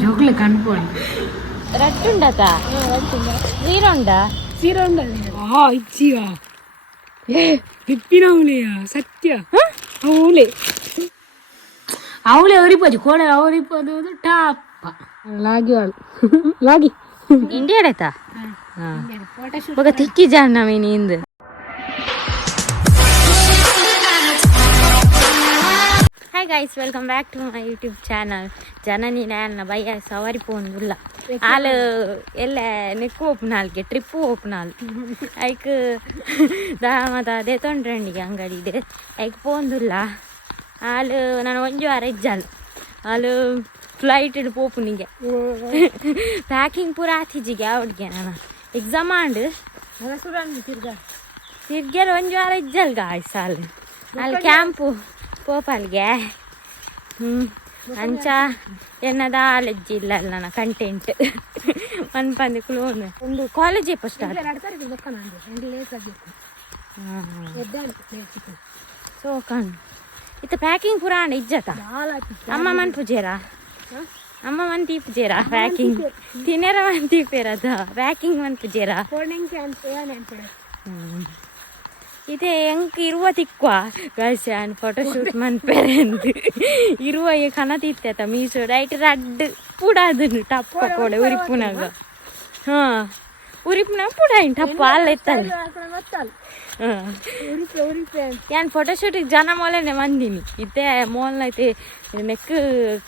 జోకులు కనుక్కోండి. రట్టుండతా జీరోండా ఇచ్చివా విప్పినవులేయా సత్య అవులే అవులే ఎవరిపోదు కోడ ఎవరిపోదు టాప్ లాగి వాళ్ళు లాగి ఇండియాడైತಾ ఒక తిక్కి జాన్న మీ నీಂದು hi guys welcome back to my YouTube channel Janani ನನ್ನ ಬಯ್ಯ ಸವಾರಿ ಪೋಂದುಲ್ಲ ಆಳು ಎಲ್ಲ ನೆಕ್ಕು ಓಪನಾಲ್ಗೆ ಟ್ರಿಪ್ಪು ಓಪನಾಲ್ ಐಕ್ ದಾಮದ ಅದೇ ತೊಂಡ್ರಂಡಿಗೆ ಅಂಗಡಿ ಇದೆ ಐಕ್ ಪೋಂದುಲ್ಲ ಆಳು ನಾನು ಒಂಜು ವಾರ ಇಜ್ಜಾಲು ಆಳು ಫ್ಲೈಟ್ ಇಡು ಪೋಪುನಿಗೆ ಪ್ಯಾಕಿಂಗ್ ಪೂರ ಆತಿಜಿಗೆ ಅವ್ಡಿಗೆ ನಾನು ಎಕ್ಸಾಮ್ ಆಂಡು ತಿರ್ಗ್ಯಾರ ಒಂಜು ವಾರ ಇಜ್ಜಲ್ ಗಾಯ್ಸ್ ಆಳು ಅಲ್ಲಿ ಕ್ಯಾಂಪು ಪೋಪಲ್ಗೆ ಅಂಚ ಎನ್ನದ ಆಲೆಜ್ಜಿ ಇಲ್ಲ ಅಲ್ಲ ನನ್ನ ಕಂಟೆಂಟ್ ಅನ್ಪಂದು ಕ್ಲೋನ್ ಒಂದು ಕಾಲೇಜ್ ಫಸ್ಟ್ ಸೊ ಕಣ್ ಇತ್ತ ಪ್ಯಾಕಿಂಗ್ ಪೂರ ಇಜ್ಜತ ಅಮ್ಮ ಮನ್ ಪೂಜೇರಾ ಅಮ್ಮ ಮನ್ ತೀಪುಜೇರಾ ಪ್ಯಾಕಿಂಗ್ ತಿನ್ನೇರ ಮನ್ ತೀಪೇರದ ಪ್ಯಾಕಿಂಗ್ ಮನ್ ಪೂಜೇರಾ ಇದೇ ಹೆಂಗ್ ಇರುವ ತಿಕ್ವ ಗೈಸ್ ಆ್ಯಂಡ್ ಫೋಟೋಶೂಟ್ ಮನ್ಪೇರೆ ಅಂತ ಇರುವ ಕನ ತಿತ್ತೈತ ಮೀಸೋ ಡೈಟ್ ರಡ್ ಪುಡಾದನು ಟಪ್ಪ ಕೊಡೆ ಉರಿಪುನಾಗ ಹಾಂ ಉರಿಪುನಾಗ ಪುಡ ಟಪ್ಪ ಅಲ್ಲ ಎತ್ತಲ್ಲ ಏನು ಫೋಟೋಶೂಟಿಗೆ ಜನ ಮೋಲೇನೆ ಮಂದಿನಿ ಇತ್ತೆ ಮೋಲ್ನ ಐತೆ ನೆಕ್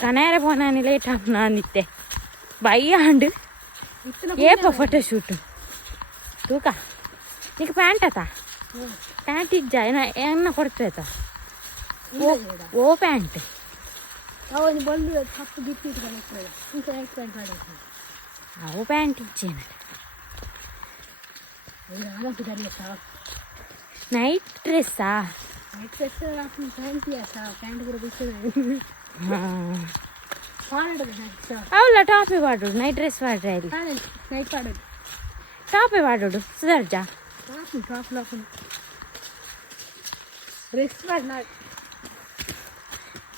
ಕನೇರೆ ಪೋನಾನಿ ಲೇಟ್ ಹಾಕ್ನ ಅಂದಿತ್ತೆ ಬಯ್ಯ ಅಂಡು ಏಪ ಫೋಟೋಶೂಟ್ ತೂಕ ನೀನು ಪ್ಯಾಂಟ್ ಆತ ಪ್ಯಾಂಟ್ ಇಜ್ಜ ಏನ ಕೊಡ್ತೈತ ಓ ಪ್ಯಾಂಟ್ ಅವು ಪ್ಯಾಂಟ್ ಇಜ್ಜೇನ ನೈಟ್ ಡ್ರೆಸ್ಸಾ ಅವಲ್ಲ ಟಾಪೇ ಪಾಡೋಡು ನೈಟ್ ಡ್ರೆಸ್ ಪಾಡ್ರೆ ಇಲ್ಲಿ ಟಾಪೇ ಪಾಡೋಡು ಸುಧಾರ್ಜ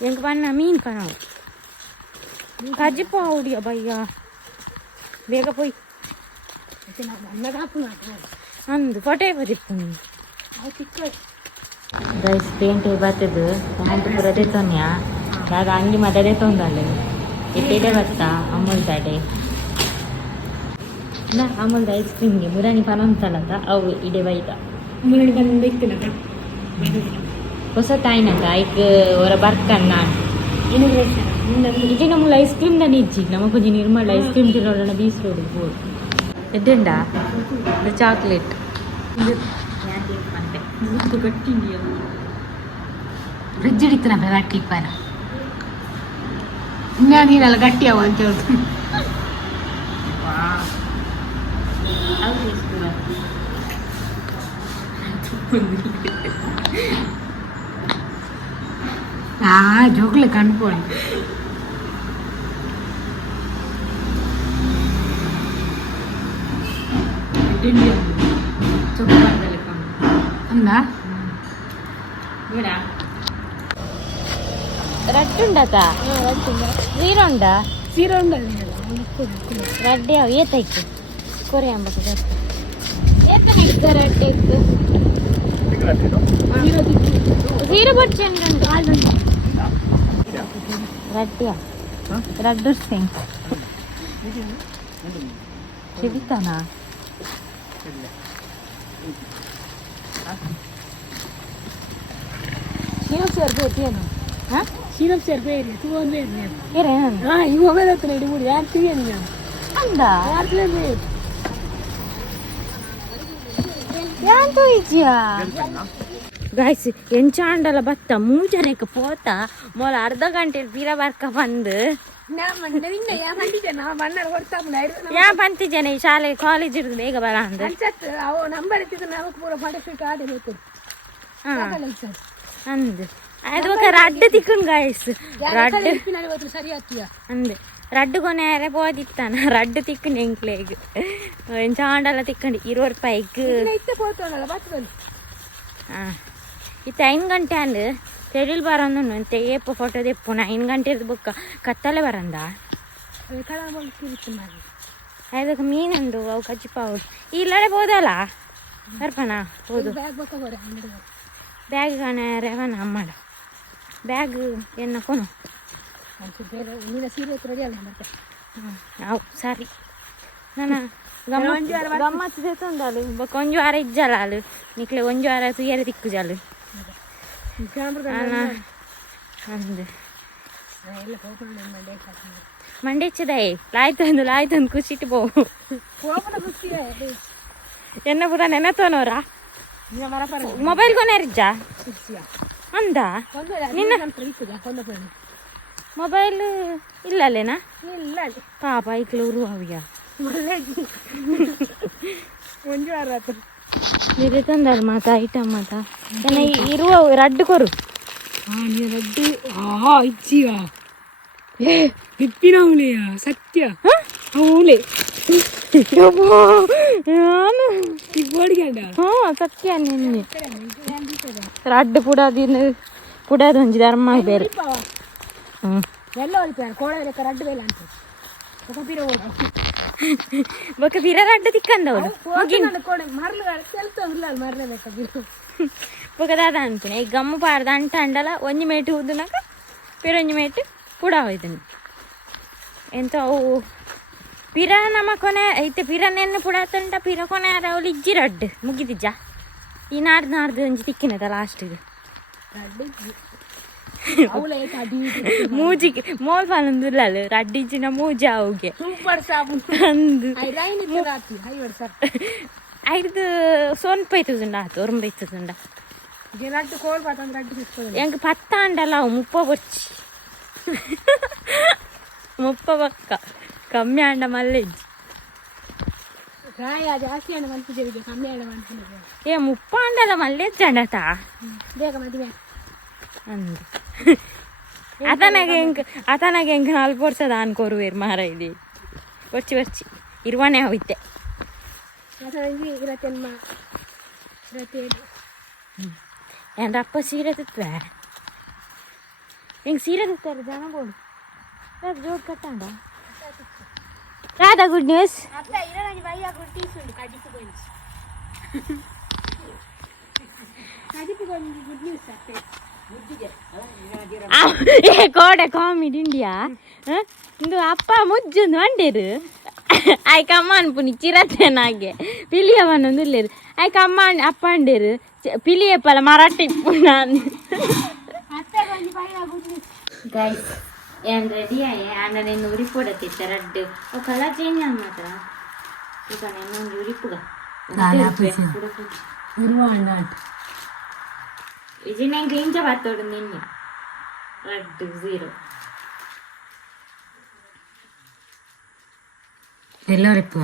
ಎಂಕ್ ಬಣ್ಣ ಮೀನು ಕಣವು ಕಜ್ಜಿಪ್ಪ ಹುಡಿಯ ಬಯ್ಯ ಬೇಗ ಪೋಯ್ ಅಂದು ಫೋಟೋ ಬದಿಪ್ಪು ನೀನು ಗೈಸ್ ಪೇಂಟ್ ಬರ್ತದ್ದು ಪ್ಯಾಂಟ್ ಪೂರ ತೆತ್ತೊನ್ಯ ಆಗ ಅಂಗಿ ಮದ ತೆತ್ತೊಂದಲ್ಲ ಇಟ್ಟೇ ಬತ್ತ ಅಮೂಲ್ ತಡೆ ನಾ ಅಮೂಲ್ದ ಐಸ್ ಕ್ರೀಮ್ಗೆ ಮುರಾಣಿ ಪನೊಂದ್ಸಲದ ಅವು ಇಡೆ ಬೈತ ಮುರಾಣಿ ಬಂದು ಇತ್ತಿನ ಹೊಸ ತಾಯಿನಂತ ಐಕ್ ಹೊರ ಬರ್ಕನ್ನ ಇಜಿ ನಮ್ಮಲ್ಲಿ ಐಸ್ ಕ್ರೀಮ್ ದಾನಿ ಇಜ್ಜಿ ನಮ್ಮ ಕೊಂಚ ನಿರ್ಮಲ ಐಸ್ ಕ್ರೀಮ್ ತಿನ್ನೋಣ ಬೀಸ್ ರೋಡ್ ಬೋರ್ಡ್ ಎಡ್ಡೆಂಡ ಚಾಕ್ಲೇಟ್ ಗಟ್ಟಿ ಫ್ರಿಜ್ ಹಿಡಿತನ ಗಟ್ಟಿ ಇಪ್ಪಾರ ಇನ್ನೇನಲ್ಲ ಗಟ್ಟಿ ಅವ ಅಂತ ಹೇಳ್ತು జోకులు కనుక్కోండి అందా ರಟ್ಟುಂಡತಾ ಜೀರೋಂಡಾ ರಡ್ಡೆ ಅವು ಏತೈತು ಕೊರೆ ಅಂಬಕ್ಕೆ ರಡ್ಡೆ ಇತ್ತು ಜೀರೋ ಪರ್ಸೆಂಟ್ ರಡ್ಡಿಯ ರಡ್ಡು ಸಿಂಗ್ ಸಿಗುತ್ತಾನ ಸಿರಪ್ ಸೇರ್ಬೇಕೇನು ಹಾಂ ಸಿರಪ್ ಸೇರ್ಬೇರಿ ತೂ ಒಂದು ಹಾಂ ಇವು ಹೋಗೋದತ್ತ ನಡಿ ಮೂಡಿ ಯಾರು ತಿಳಿಯನು ನಾನು ಅಂದ ಯಾಂತು ಇಜ್ಜಿಯಾ ಗಾಯ್ಸ್ ಎಂಚಾಂಡಲ ಬತ್ತ ಮೂಜನೆಕ್ಕೆ ಪೋತ ಮೊಲ ಅರ್ಧ ಗಂಟೆ ತೀರ ಬರ್ಕ ಬಂದು ಯಾ ಬಂತಿದ್ದೇನೆ ಈ ಶಾಲೆ ಕಾಲೇಜ್ ಇರೋದು ಬೇಗ ಬರ ಅಂದ್ರೆ ಅಂದು ಅದು ರಡ್ಡು ತಿಕ್ಕನ್ ಗಾಯ್ಸ್ ರಡ್ಡು ಅಂದೆ ರಡ್ಡು ಕೊನೆ ಪೋದಿತ್ತಾನ ರಡ್ಡು ತಿಕ್ಕನ್ ಎಂಕ್ಲೆಗ್ ಎಂಚಾಂಡಲ ತಿಕ್ಕಂಡು ₹20 ಹಾಂ ಇತ್ತು 5 ಗಂಟೆ ಅಂದು ತೆಡಿಲ್ ಬರೋನು ಏಪ ಫೋಟೋ ತೆಪ್ಪುನ 5 ಗಂಟೆ ಬೊಕ್ಕ ಕತ್ತಲೆ ಬರಂದ ಅದಕ್ಕೆ ಮೀನುಂಡು ಅವು ಕಚ್ಚಿಪಾವು ಇಲ್ಲಡೆ ಹೋದಲ್ಲ ಬರ್ಪಣ ಹೌದು ಬ್ಯಾಗ್ ಕಾಣ ರೇವನ ಅಮ್ಮಡ ಬ್ಯಾಗ್ ಎನ್ನ ಕೊನು ಅವು ಸಾರಿ ನಾನು ಗಮ್ಮತ್ತು ತೆತ್ತೊಂದಳು ಕೊಂಚ ವಾರ ಇಜ್ಜಲ್ಲ ಅಳು ನಿಕ್ಲೆ ಒಂಜು ವಾರ ತುಯ್ಯರೆ ತಿಕ್ಕು ಜಲು ಅಂದು ಮಂಡೆ ಇಚ್ಚದಾಯಿ ಲಾಯ್ತಂದು ಖುಷಿಟ್ಟು ಪೋ ಎನ್ನ ಪುರ ನೆನತೋನವ್ರಾ ಮೊಬೈಲ್ ಕೊನೆರಿಜ್ಜ ಅಂದ ನಿನ್ನ ಮೊಬೈಲ್ ಇಲ್ಲಲ್ಲೇನಾ ಪಾಪ ಐಕ್ಲ ಉರುವಾವಿಯ ಬೇರೆ ತಂದಾರ ಮಾತಾ ಐಟಮ್ ಮಾತಾ ಏನ ಇರುವ ರಡ್ಡು ಕೊರು ರಡ್ಡು ಇಚ್ಚಿಯ ಹಿಪ್ಪಿನ ಹುಲಿಯ ಸತ್ಯ ಹುಲಿ ಸತ್ಯ ನಿನ್ನೆ ರಡ್ಡು ಪುಡಾದ ಒಂಜಿ ಧರ್ಮ ಬೇರೆ ಬೊಕ್ಕ ಪಿರ ರಡ್ಡು ತಿಕ್ಕಂದವಳು ಬೊಕ್ಕ ದಾದ ಅನ್ಪುಣೆ ಈ ಗಮ್ಮು ಪಾಡ್ದ ಅಂಟ ಅಂಡಲ ಒಂಜಿ ಮೇಟು ಉದ್ದುನಕ ಪಿರೊಂಜಿ ಮೇಟು ಪುಡ ಹೋಯ್ತನು ಎಂತ ಅವು ಪಿರ ನಮ್ಮ ಕೊನೆ ಐತೆ ಪಿರ ನೆನ್ನೆ ಪುಡಾತಂಟ ಪಿರ ಕೊನೆ ಅವಳು ಇಜ್ಜಿ ರಡ್ಡು ಮುಗಿದಿಜ್ಜ ಈ ನಾಡ್ದು ಒಂಜಿ ತಿಕ್ಕಿನದ ಲಾಸ್ಟಿಗೆ ಮೂಜಿಗೆ ಮೋಲ್ ಪಾಲೊಂದುಲ್ಲಲು ರಡ್ಡಿಜ್ಜಿನ ಮೂಜಿ ಅವಗೆ ಅಂದು ಐದು ಸೋನ್ ಪೈತುಂಡ ಆತು ಒರಂಬೈತುಂಡ ಎಂಕ್ ಪತ್ತ ಅಂಡಲ್ಲ ಅವು ಮುಪ್ಪ ಬೊಚ್ಚಿ ಮುಪ್ಪ ಬಕ್ಕ ಕಮ್ಮಿ ಅಂಡ ಮಲ್ಲೆಜ್ಜಿ ಏ ಮುಪ್ಪ ಅಂಡಲ್ಲ ಮಲ್ಲೆಜ್ಜ ಅಂಡತಾ ಅಂದು ಅತನಗೆ ಎಂಕ್ 4 ವರ್ಷದ ಅನ್ಕೋರುವೇರು ಮಾರ ಇಲ್ಲಿ ಬರ್ಚಿ ಇರುವಾನೆ ಹೋಯ್ತೆ ಎಂದ ಅಪ್ಪ ಸೀರೆ ತಿತ್ವೆ ಹೆಂಗೆ ಸೀರೆ ತಿತ್ತಾರೆ ಜನಗಳು ಜೋಡ್ ಕಟ್ಟಂಡ ರಾಧಾ ಗುಡ್ ನ್ಯೂಸ್ ಕೋಡೆ ಕಾಮಿಡಿ ಇಂಡಿಯಾ ಇಂದು ಅಪ್ಪ ಮುಜ್ಜೊಂದು ಅಂಡೇರು ಆಯ್ಕ ಅಮ್ಮ ಅನ್ಪುನಿ ಚಿರತೆನಾಗೆ ಪಿಲಿಯವನ್ನೊಂದು ಇಲ್ಲೇರು ಆಯ್ಕ ಅಮ್ಮ ಅಪ್ಪ ಅಂಡೇರು ಪಿಲಿಯಪ್ಪಲ್ಲ ಮರಾಠಿ ನಾನು ಗೈಸ್ ಏನು ರೆಡಿ ಆಯೆ ಆಂಡ ನೆನ್ನು ಉರಿಪೊಡತ್ತಿತ್ತ ರಡ್ಡು ಅವು ಕಲರ್ ಚೇಂಜ್ ಆನ್ ಮಾತ್ರ ಈಗ ನೆನ್ನೊಂದು ಉರಿಪುಗ ಇದು ನಂಗೆ ಇಂಚ ಬರ್ತೋಡು ನಿನ್ನೆ ರಡ್ಡು 0 ಎಲ್ಲರಿಪ್ಪ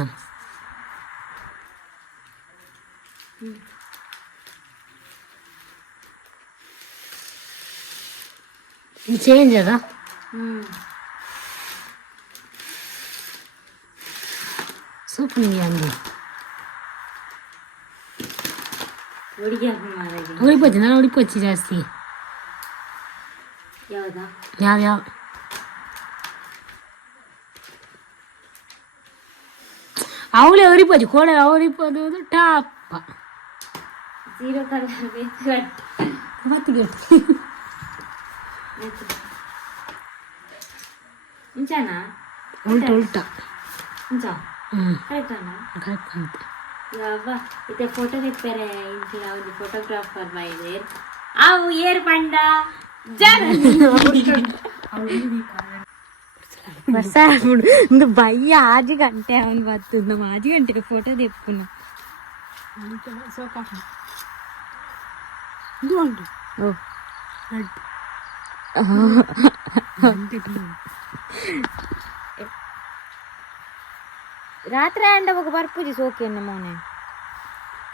ಚೇಂಜ್ ಅದ ಸೂಪ್ ನಿಮಗೆ ಅಂದು ಉಳಿಪಚ್ಚಿ ನಾನು ಉಳಿಪಚ್ಚಿ ಜಾಸ್ತಿ ಯಾವ ಅವಳೇ ಉರಿಪಚ್ಚಿ ಕೋಡೆ ಅವರಿಪ್ಪದು ಟಾಪ 0 ಕಲರ್ ಮತ್ತೆ ಇಂಚಾನಾ ಉಲ್ಟಾ ಇಂಚಾ ಕರೆಕ್ಟ್ ಅಣ್ಣ ಕರೆಕ್ಟ್ ಅಂತ ಯಾವ್ವ ಇತ್ತೆ ಫೋಟೋ ತೆಗ್ತಾರೆ ಇಂಚಿನ ಒಂದು ಫೋಟೋಗ್ರಾಫರ್ ಬೈದೆ ಅವು ಏರ್ ಪಂಡ ಬರ್ಸಾಡ್ಬಿಡು ಒಂದು ಬಯ್ಯ 6 ಗಂಟೆ ಅವನು ಬತ್ತು ನಮ್ಮ 6 ಗಂಟೆಗೆ ಫೋಟೋ ತೆಪ್ಪುನ ಓ ರಾತ್ರಿ ಅಂಡ ಹೋಗಿ ಬರ್ಪುಜಿ ಸೋಕೆ ಮೋನೆ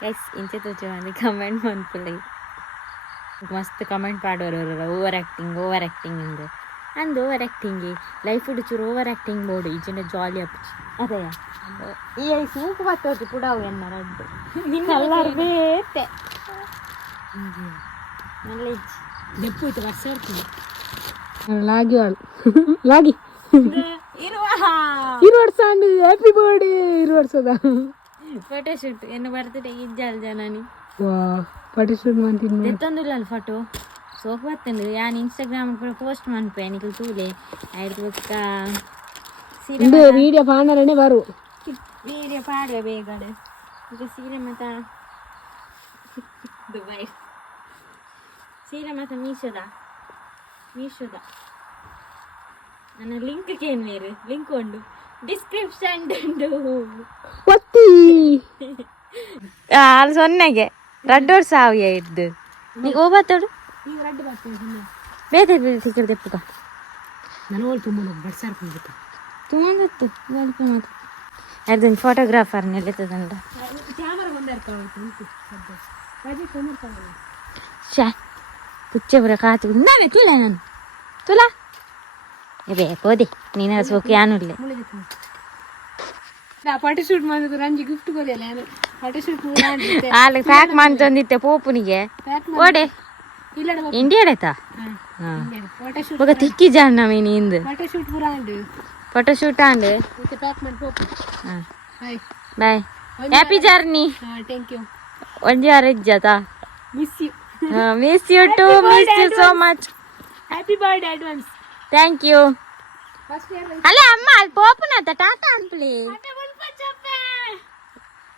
ಗೈಸ್ ಇಂಚೆ ತೋಚೆ ಮಾಡಿ ಕಮೆಂಟ್ ಮನ್ಪುಲ್ಲ ಮಸ್ತ್ ಕಮೆಂಟ್ ಪಾಡೋರು ಓವರ್ ಆ್ಯಕ್ಟಿಂಗ್ ಅಂದು ಓವರ್ ಆ್ಯಕ್ಟಿಂಗ್ ಲೈಫ್ ಚೂರು ಓವರ್ ಆ್ಯಕ್ಟಿಂಗ್ ಬೋಡು ಈಚಿನ ಜಾಲಿ ಅಪ್ಪಿ ಅದೇ ಈ ಸೂಕು ಬರ್ತೋದು ಪುಡಾವು ಎನ್ನ ರಡ್ಡು ಕಲ್ಲರ್ ಬೇತೆ നല്ല ലാഗി ವರ್ಷ ಹ್ಯಾಪಿ ಬರ್ಡೇ 2 ವರ್ಷದ ಫೋಟೋಶೂಟ್ ಎನ್ನ ಬರ್ತಡೆ ಇಜ್ಜಲ್ ಜನನಿ ಫೋಟೋಶೂಟ್ ಮಾಡ್ತೀನಿ ಎತ್ತೊಂದಿಲ್ಲ ಫೋಟೋ ಸೋಪ್ ಬರ್ತಂದು ಯಾನ್ ಇನ್ಸ್ಟಾಗ್ರಾಮ್ ಕೂಡ ಪೋಸ್ಟ್ ಮಾಡ್ಪೆ ನಿಖಲ್ ತೂಲೆ ಆಯ್ತು ಬೊಕ್ಕ ಸೀರೆ ವಿಡಿಯೋ ಪಾಂಡರನೆ ಬರು ವೀಡಿಯೋ ಪಾಡುವೆ ಬೇಗಡೆ ಈಗ ಸೀರೆ ಮತ್ತ ದುಬೈ ಸೀರೆ ಮತ್ತ ಮೀಶೋದ ನನ್ನ ಲಿಂಕ್ಗೆ ಏನು ಬೇರೆ ಲಿಂಕ್ ಉಂಡು ಡಿಸ್ಕ್ರಿಪ್ಷನ್ ಉಂಡು ಒತ್ತಿ ಅದು ಸೊನ್ನೆಗೆ 2 ವರ್ಷ ಆವಿಯ ಇದ್ದು ನೀ ಹೋಗ್ಬತ್ತೋಡು ಈಗ ರಡ್ಡು ಬರ್ತೇನೆ ಬೇತೆ ಸಿಕ್ಕರು ತೆಪ್ಪುಕ ನಾನು ಹೋಗಿ ತುಂಬ ಬಡ್ಸಾರ್ ಬಂದಿತ್ತು ತುಂಬತ್ತು ಸ್ವಲ್ಪ ಮಾತು ಅದೊಂದು ಫೋಟೋಗ್ರಾಫರ್ನೆಲ್ಲ ಎತ್ತದಂಡ ಕ್ಯಾಮರಾ ಬಂದಿರ್ತಾವೆ ಶಾ ಪುಚ್ಚೆ ಬರ ಕಾತು ನಾವೇ ತುಲ ನಾನು ತುಲ ಬೇಕೋದೆ ನೀನು ಸೋಕೆ ಯಾನುಳ್ಳೆ ಫೋಟೋಶೂಟ್ ಮಾಡಿದ್ರು ರಂಜಿ ಗಿಫ್ಟ್ ಕೊರಿಯಲ್ಲ ನಾನು ಫೋಟೋಶೂಟ್ ಅಲ್ಲಿ ಪ್ಯಾಕ್ ಮಾಡಿ ತಂದಿತ್ತೆ ಪೋಪುನಿಗೆ ಓಡೆ ಇಂಡಿಯಾಡೈತಾ ಫೋಟೋಶೂಟ್ ఒక తిక్కి జాన్న మీ నీందు ಫೋಟೋಶೂಟ್ ಪುರಾಂಡು ಫೋಟೋಶೂಟ್ ಅಂಡ್ ಮತ್ತೆ ಪ್ಯಾಕ್ ಮಾಡಿ ಹೋಗು bye bye happy journey thank you ಒಂಜಿ ಅರೆಜ್ಜತಾ miss you miss you too miss you so much happy birthday advance thank you first year ಅಲ್ಲ ಅಮ್ಮ ಅಲ್ಲಿ ಪೋಪುನತ ಟಾಟಾ ಅನ್ಪ್ಲಿ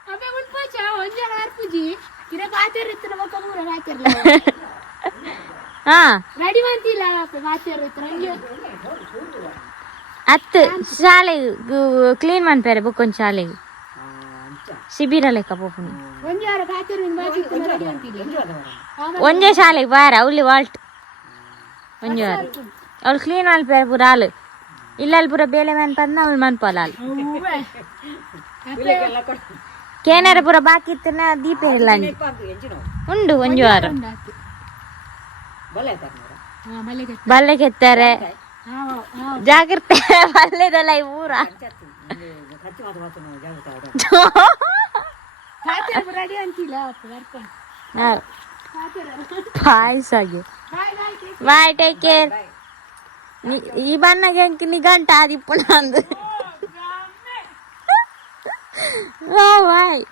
ಅಬೆ ಉಲ್ಪಚ ಒಂಜಾರ ಅರ್ಪುಜಿ ಕಿರೆ ಬಾತೇರ್ ಇತ್ತು ನಮ್ಮ ಕಮೂರ ಬಾತೇರ್ಲ ಹಾ ರೆಡಿ ಮಾಡ್ತಿಲ್ಲ ಬಾತೇರ್ ಇತ್ತು ರಂಜಿ ಅತ್ತು ಶಾಲೆಗೆ ಕ್ಲೀನ್ ಮಾಡ್ಪೇರೆ ಬುಕ್ಕೊಂದು ಶಾಲೆಗೆ ಶಿಬಿರ ಲೆಕ್ಕ ಪೋಪುನಿ ಒಂಜಾರ ಬಾತೇರ್ ಬಾಕಿ ಇತ್ತು ರೆಡಿ ಮಾಡ್ತಿಲ್ಲ ಒಂದೇ ಶಾಲೆಗೆ ಬಾರ ಅವಳಿ ವಾಲ್ಟ್ ಒಂಜಾರ ಅವಳು ಕ್ಲೀನ್ ಮಾಡ್ಪೇರೆ ಪೂರ ಹಾಲು ಇಲ್ಲಲ್ಲಿ ಪೂರ ಬೇಲೆ ಮನ್ಪಂದ ಅವಳು ಮನ್ಪಲ್ಲ ಹಾಲು ಕೇನಾರ ಪೂರ ಬಾಕಿ ಇತ್ತನ ದೀಪ ಇಲ್ಲ ಉಂಡು ಒಂಜು ವಾರ ಬಲ್ಲೆ ಕೆತ್ತಾರೆ ಜಾಗ್ರತೆ ಬಲ್ಲೆದಲ್ಲ ಈ ಊರ ರೆಡಿ ಅಂತಿಲ್ಲ ಪಾಯ್ಸಾಗಿ ಬಾಯ್ ಟೇಕ್ ಕೇರ್ ಈ ಬಣ್ಣಗೆ ನೀ ಗಂಟ ಆದಿಪ್ಪು ನಂದು ಬಾಯ್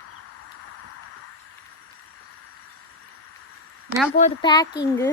ನಾ ಹೋದ ಪ್ಯಾಕಿಂಗ್